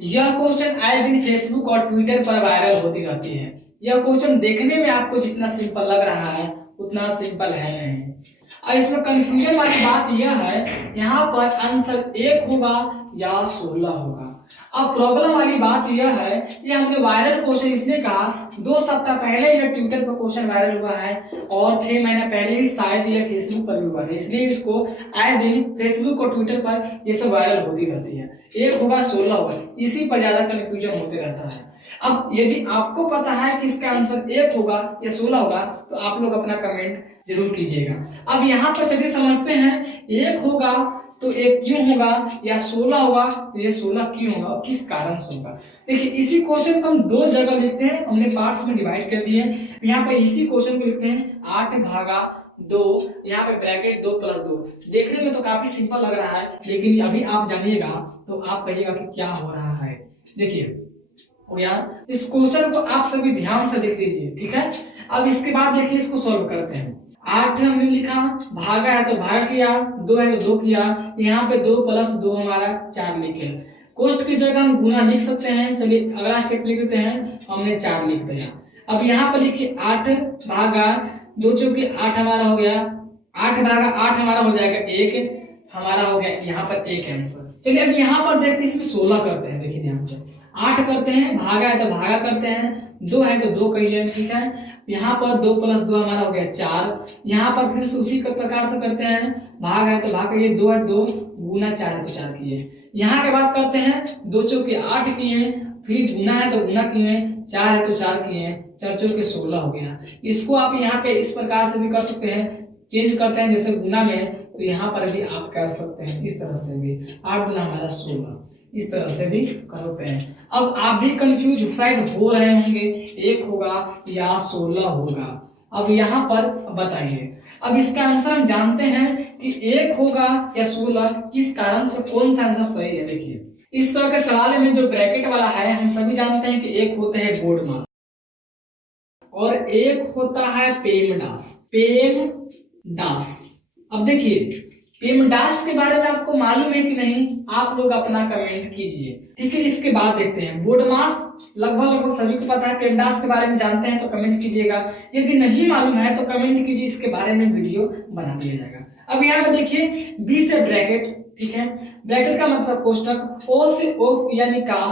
यह क्वेश्चन आए दिन फेसबुक और ट्विटर पर वायरल होती रहती है। यह क्वेश्चन देखने में आपको जितना सिंपल लग रहा है उतना सिंपल है नहीं। और इसमें कंफ्यूजन वाली बात यह है, यहाँ पर आंसर 1 होगा या 16 होगा। अब प्रॉब्लम वाली बात यह है, ये हमने वायरल क्वेश्चन इसलिए कहा, 2 सप्ताह पहले यह ट्विटर पर क्वेश्चन वायरल हुआ है और 6 महीना पहले ही शायद यह फेसबुक पर भी हुआ था, इसलिए इसको आए दिन फेसबुक और ट्विटर पर ये सब वायरल होती रहती है। 1 होगा 16 होगा, इसी पर ज्यादा कंफ्यूजन होते रहता है। अब यदि आपको पता है कि इसका आंसर 1 होगा या 16 होगा तो आप लोग अपना कमेंट जरूर कीजिएगा। अब यहाँ पर चलिए समझते हैं, 1 होगा तो 1 क्यों होगा, या 16 होगा तो ये 16 क्यों होगा और किस कारण से होगा। देखिए इसी क्वेश्चन को हम 2 जगह लिखते हैं, हमने पार्ट्स में डिवाइड कर दिए हैं। यहाँ पर इसी क्वेश्चन को लिखते हैं 8 भागा 2, यहाँ पे ब्रैकेट 2 + 2। देखने में तो काफी सिंपल लग रहा है, लेकिन अभी आप जानिएगा तो आप कहिएगा कि क्या हो रहा है। देखिए और यहाँ इस क्वेश्चन को आप सभी ध्यान से देख लीजिए, ठीक है। अब इसके बाद देखिए इसको सॉल्व करते हैं। 8 हमने लिखा, भागा है तो भागा किया, 2 है तो 2 किया, यहाँ पे 2 + 2 हमारा 4 लिखे। कोष्ठ की जगह हम गुना लिख सकते हैं। चलिए अगला स्टेप लिख देते हैं, हमने 4 लिख दिया। अब यहाँ पर लिखिए 8 भागा 2 चौके 8 हमारा हो गया, 8 भागा 8 हमारा हो जाएगा 1, हमारा हो गया यहाँ पर 1 आंसर। चलिए अब यहाँ पर देखते हैं, इसमें 16 करते हैं। देखिए ध्यान से 8 करते हैं, भागा है तो भागा करते हैं, 2 है तो 2 करिए, ठीक है। यहाँ पर 2 + 2 हमारा हो गया 4। यहाँ पर फिर से उसी प्रकार से करते हैं, भाग है तो भाग करिए, 2 है 2, गुना 4 है तो 4 किए। यहाँ के बाद करते हैं 2 चौके 8 किए, फिर गुना है तो गुना किए, 4 है तो 4 किए, 4 चौके 16 हो गया। इसको आप यहाँ पे इस प्रकार से भी कर सकते हैं, चेंज करते हैं जैसे गुना में, तो यहाँ पर भी आप कर सकते हैं इस तरह से भी, 8 गुना हमारा 16, इस तरह से भी कर सकते हैं। अब आप भी कंफ्यूज शायद हो रहे होंगे, 1 होगा या 16 होगा। अब यहाँ पर बताइए, अब इसका आंसर हम जानते हैं कि 1 होगा या 16, किस कारण से, कौन सा आंसर सही है। देखिए इस तरह के सवाल में जो ब्रैकेट वाला है, हम सभी जानते हैं कि 1 होते हैं बोर्ड मास और 1 होता है पेमडास। अब देखिए पेमडास के बारे में आपको मालूम है कि नहीं, आप लोग अपना कमेंट कीजिए, ठीक है। इसके बाद देखते हैं बोर्ड मास, लगभग सभी को पता है। पेमडास के बारे में जानते हैं तो कमेंट कीजिएगा, यदि नहीं मालूम है तो कमेंट कीजिए, इसके बारे में वीडियो बना दिया जाएगा। अब यहाँ पे देखिए बी से ब्रैकेट, ठीक है, ब्रैकेट का मतलब कोष्टक, ओ से ऑफ यानी का,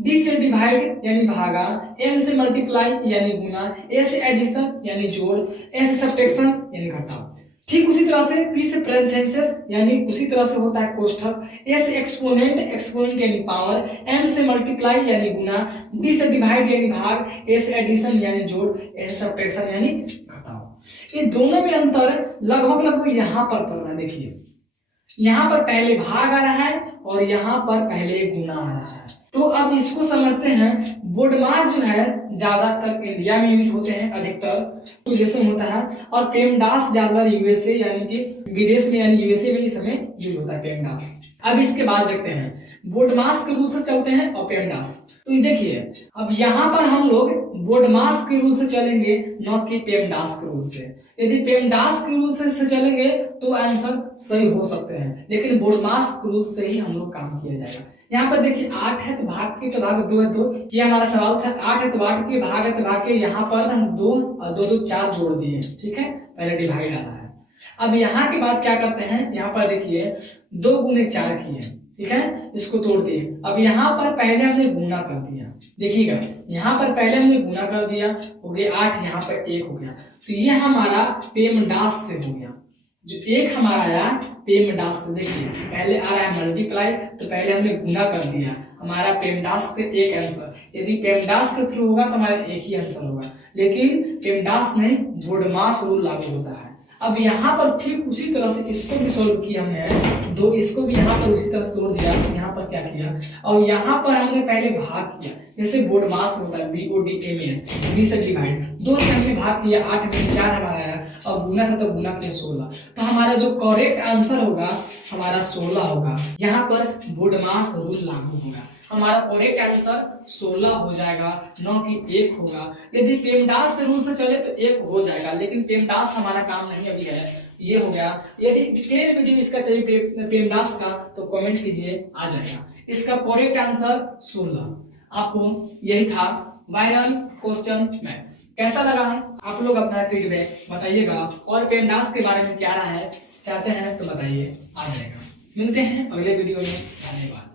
डी से डिवाइड यानी भागा, एम से मल्टीप्लाई यानी गुना, ए से एडिशन यानी जोड़, ए से सब्ट्रैक्शन यानी घटाव। ठीक उसी तरह से पी से पैरेंथेसिस यानी उसी तरह से होता है कोष्ठक, ए से एक्सपोनेंट यानी पावर, एम से मल्टीप्लाई यानी गुना, डी से डिवाइड यानी भाग, ए से एडिशन यानी जोड़, ए से सब्ट्रैक्शन यानी घटाव। इन दोनों में अंतर लगभग यहाँ पर पड़ रहा है। देखिए यहाँ पर पहले भाग आ रहा है और यहाँ पर पहले गुना आ रहा है। तो अब इसको समझते हैं, बोर्ड मास जो है ज्यादातर इंडिया में यूज होते हैं, अधिकतर तो जैसे होता है, और पेमडास ज्यादातर यूएसए यानी कि विदेश में यानी यूएसए में इस समय यूज होता है पेमडास। अब इसके बाद देखते हैं बोर्ड मास के रूल से चलते हैं और पेमडास। तो ये देखिए अब यहाँ पर हम लोग बोर्ड मास के रूल से चलेंगे, न कि पेमडास के रूल से। यदि पेमडास के रूल से चलेंगे तो आंसर सही हो सकते हैं, लेकिन बोर्ड मास के रूल से ही हम लोग काम किया जाएगा। यहाँ पर देखिए 8 है तो भाग के, तो भाग 2 है 2, ये हमारा सवाल था। 8 है तो 8 के, भाग है तो भाग के, यहाँ पर हम 2 और 2 2 4 जोड़ दिए, ठीक है, पहले डिवाइड आ रहा है। अब यहाँ के बाद क्या करते हैं, यहाँ पर देखिए 2 गुने 4 किए, ठीक है, इसको तोड़ दिए। अब यहाँ पर पहले हमने गुना कर दिया, देखिएगा यहाँ पर पहले हमने गुना कर दिया, हो गया 8, यहाँ पर 1 हो गया, तो ये हमारा पेमडास से हो गया। जो 1 हमारा आया पेमडास से, देखिए पहले आ रहा है मल्टीप्लाई, तो पहले हमने गुना कर दिया, हमारा पेमडास के 1 आंसर। यदि पेमडास के थ्रू होगा तो हमारा 1 ही आंसर होगा, लेकिन पेमडास नहीं, बोर्ड मास रूल लागू होता है। अब यहाँ पर ठीक उसी तरह से इसको भी सोल्व किया हमने, 2 इसको भी यहाँ पर उसी तरह से तोड़ दिया, यहाँ पर क्या किया, और यहाँ पर हमने पहले भाग किया, जैसे बोर्ड मास होता है BODMAS, बी से डिवाइड, 2 से हमने भाग किया, 8 में 4 हमारा आया, अब गुना था तो गुना किया 16, तो हमारा जो करेक्ट आंसर होगा हमारा 16 होगा। यहाँ पर बोर्ड मास रूल लागू होगा, हमारा करेक्ट आंसर 16 हो जाएगा, न कि 1 होगा। यदि पेमडास से रूल से चले तो 1 हो जाएगा, लेकिन पेमडास हमारा काम नहीं अभी है, ये हो गया। यदि डिटेल वीडियो इसका चाहिए पेमडास का तो कमेंट कीजिए, आ जाएगा। इसका करेक्ट आंसर 16। आपको यही था वायरल क्वेश्चन मैथ्स। कैसा लगा है आप लोग अपना फीडबैक बताइएगा, और पेमडास के बारे में क्या राय है चाहते हैं तो बताइए, आ जाएगा। मिलते हैं अगले वीडियो में, धन्यवाद।